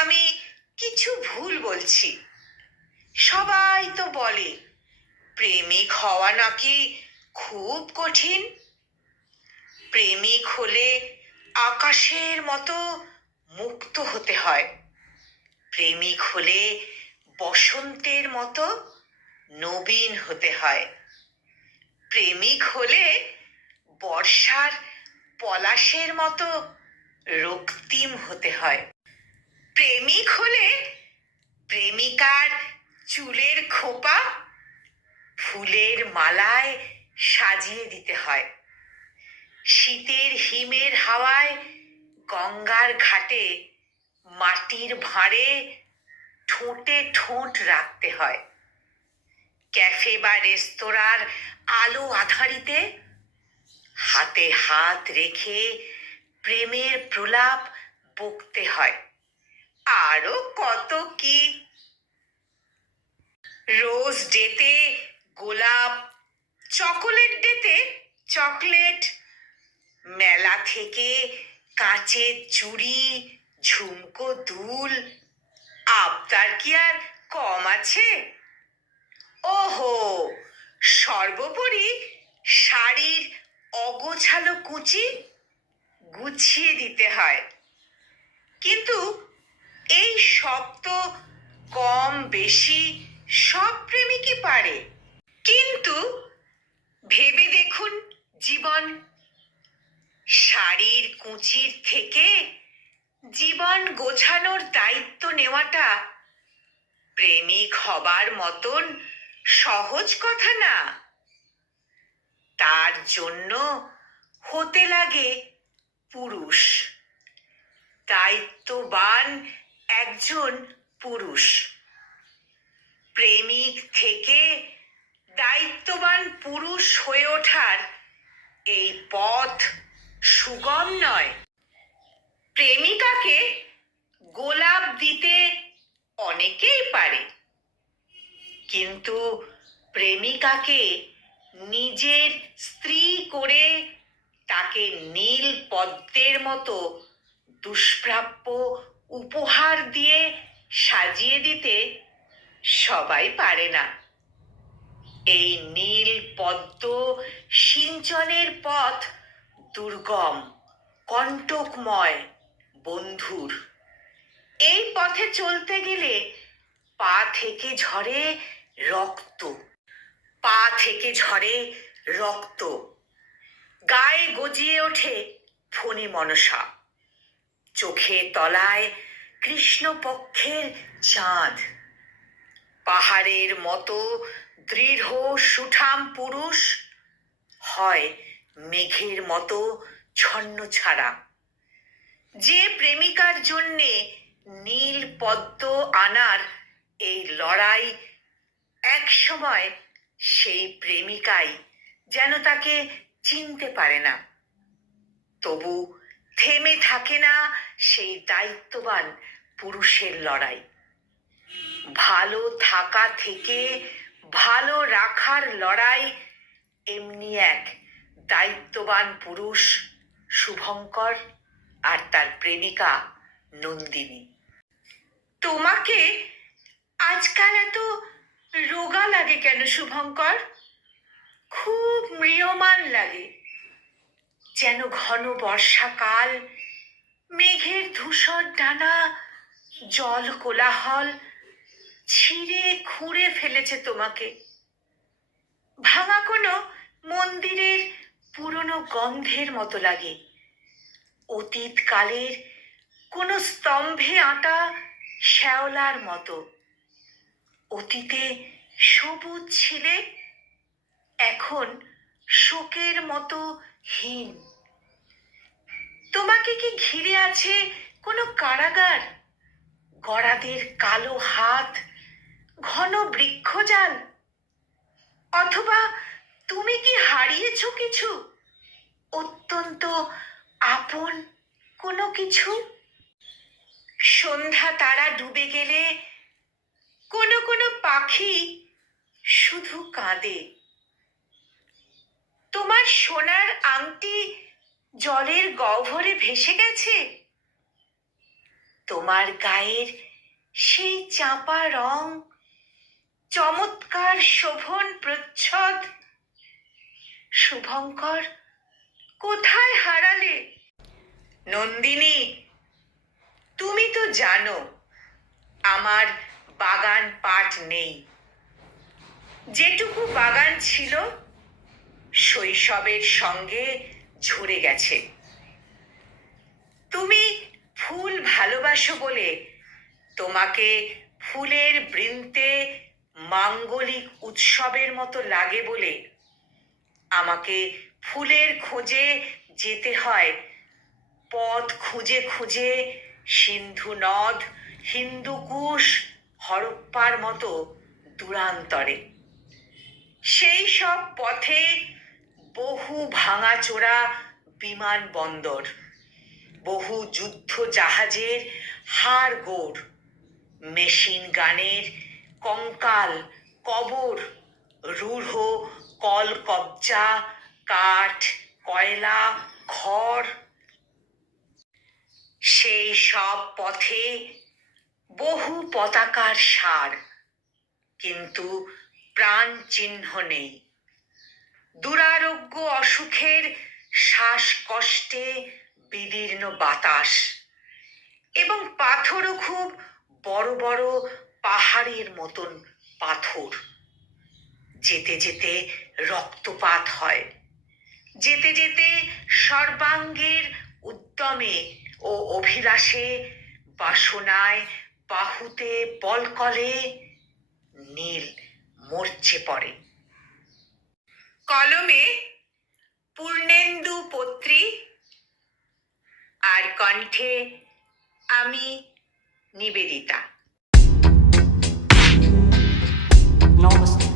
আমি কিছু ভুল বলছি? সবাই তো বলে প্রেমিক হওয়া নাকি খুব কঠিন। প্রেমিক হলে আকাশের মতো মুক্ত হতে হয়। প্রেমিক হলে বসন্তের মতো নবীন হতে হয়। প্রেমিক হলে বর্ষার পলাশের মতো রক্তিম হতে হয়। প্রেমিক হলে প্রেমিকার চুলের খোপা ফুলের মালায় সাজিয়ে দিতে হয়। শীতের হিমের হাওয়ায় গঙ্গার ঘাটে মাটির ভাঁড়ে ঠোঁটে ঠোঁট রাখতে হয়। ক্যাফে বা রেস্তোরাঁর আলো আঁধারিতে হাতে হাত রেখে প্রেমের প্রলাপ বকতে হয়। আরো কত কি! রোজ ডেতে গোলাপ, চকোলেট ডেতে চকলেট, মেলা থেকে কাঁচের চুড়ি, ঝুমকো দুল, আবদার কি আর কম আছে? ওহো, সর্বোপরি শাড়ির অগোছালো কুচি গুছিয়ে দিতে হয়। কিন্তু এই সব তো কম বেশি সব প্রেমিকই পারে। কিন্তু ভেবে দেখুন জীবন, শাড়ির কুচির থেকে জীবন গোছানোর দায়িত্ব নেওয়াটা প্রেমিক হবার মতন সহজ কথা না। তার জন্য হতে লাগে পুরুষ, দায়িত্ববান একজন পুরুষ। প্রেমিক থেকে দায়িত্ববান পুরুষ হয়ে ওঠার এই পথ সুগম নয়। প্রেমিকাকে গোলাপ দিতে অনেকেই পারে, কিন্তু প্রেমিকাকে নিজের স্ত্রী করে তাকে নীল পদ্মের মতো দুষ্প্রাপ্য উপহার দিয়ে সাজিয়ে দিতে সবাই পারে না। এই নীল পদ্ম সিঞ্চনের পথ দুর্গম, কণ্টকময় বন্ধুর। এই পথে চলতে গেলে পা থেকে ঝরে রক্ত, পা থেকে ঝরে রক্ত, গায়ে গজিয়ে ওঠে ফণি মনসা, চোখে তলায় কৃষ্ণপক্ষের চাঁদ। পাহাড়ের মতো দৃঢ় সুঠাম পুরুষ হয় মেঘের মতো ছন্ন ছাড়া। যে প্রেমিকার জন্যে নীল পদ্ম আনার এই লড়াই, এক সময় সেই প্রেমিকাই যেন তাকে চিনতে পারে না। তবু থেমে থাকে না সেই দায়িত্ববান পুরুষের লড়াই। ভালো থাকা থেকে ভালো রাখার লড়াই এমনি এক দায়িত্ববান পুরুষ শুভঙ্কর আর তার প্রেমিকা নন্দিনী। তোমাকে আজকাল এত রোগা লাগে কেন শুভঙ্কর? খুব ম্রিয়মাণ লাগে, যেন ঘন বর্ষাকাল, মেঘের ধূসর ডানা, জল কোলাহল ছিঁড়ে খুঁড়ে ফেলেছে তোমাকে। ভাঙা কোনো মন্দিরের পুরনো গন্ধের মতো লাগে, অতীতকালের কোনো স্তম্ভে আঁটা শ্যাওলার মতো। অতীতে সবুজ ছিলে, এখন শোকের মতো হীন। তোমাকে কি ঘিরে আছে কোনো কারাগার? গড়াদের কালো হাত, ঘন বৃক্ষজাল? অথবা তুমি কি হারিয়েছ কিছু অত্যন্ত আপন কোনো কিছু? সন্ধ্যা তারা ডুবে গেলে কোনো কোনো পাখি শুধু কাঁদে। তোমার সোনার আংটি জলের গহ্বরে ভেসে গেছে? তোমার গায়ের সেই চাপা রং, চমৎকার শোভন প্রচ্ছদ। শুভঙ্কর, কোথায় হারালে? নন্দিনী, তুমি তো জানো আমার বাগান পাট নেই। যেটুকু বাগান ছিল শৈশবের সঙ্গে ঝরে গেছে। তুমি ফুল ভালোবাসো বলে, তোমাকে ফুলের বৃন্তে মাঙ্গলিক উৎসবের মতো লাগে বলে আমাকে ফুলের খোঁজে যেতে হয় পথ খুঁজে খুঁজে সিন্ধু নদ, হিন্দুকুশ, হরপ্পার মতো দূরান্তরে। সেই সব পথে বহু ভাঙাচোরা বিমানবন্দর, বহু যুদ্ধ জাহাজের হাড়গোড়, মেশিন গানের কঙ্কাল কবর, রূঢ় কল কবজা, কাঠ, কয়লা, খড়। সেই সব পথে বহু পতাকার সার, কিন্তু প্রাণ চিহ্ন নেই। দুরারোগ্য অসুখের শ্বাসকষ্টে বিদীর্ণ বাতাস, এবং পাথরও খুব বড় বড় পাহাড়ের মতন পাথর। যেতে যেতে রক্তপাত হয়, যেতে যেতে সর্বাঙ্গের উদ্যমে ও অভিলাষে, বাসনায়, বাহুতে, বলকলে নীল মরচে পড়ে। কলমে পূর্ণেন্দু পত্রী, আর কণ্ঠে আমি নিবেদিতা। Namaste.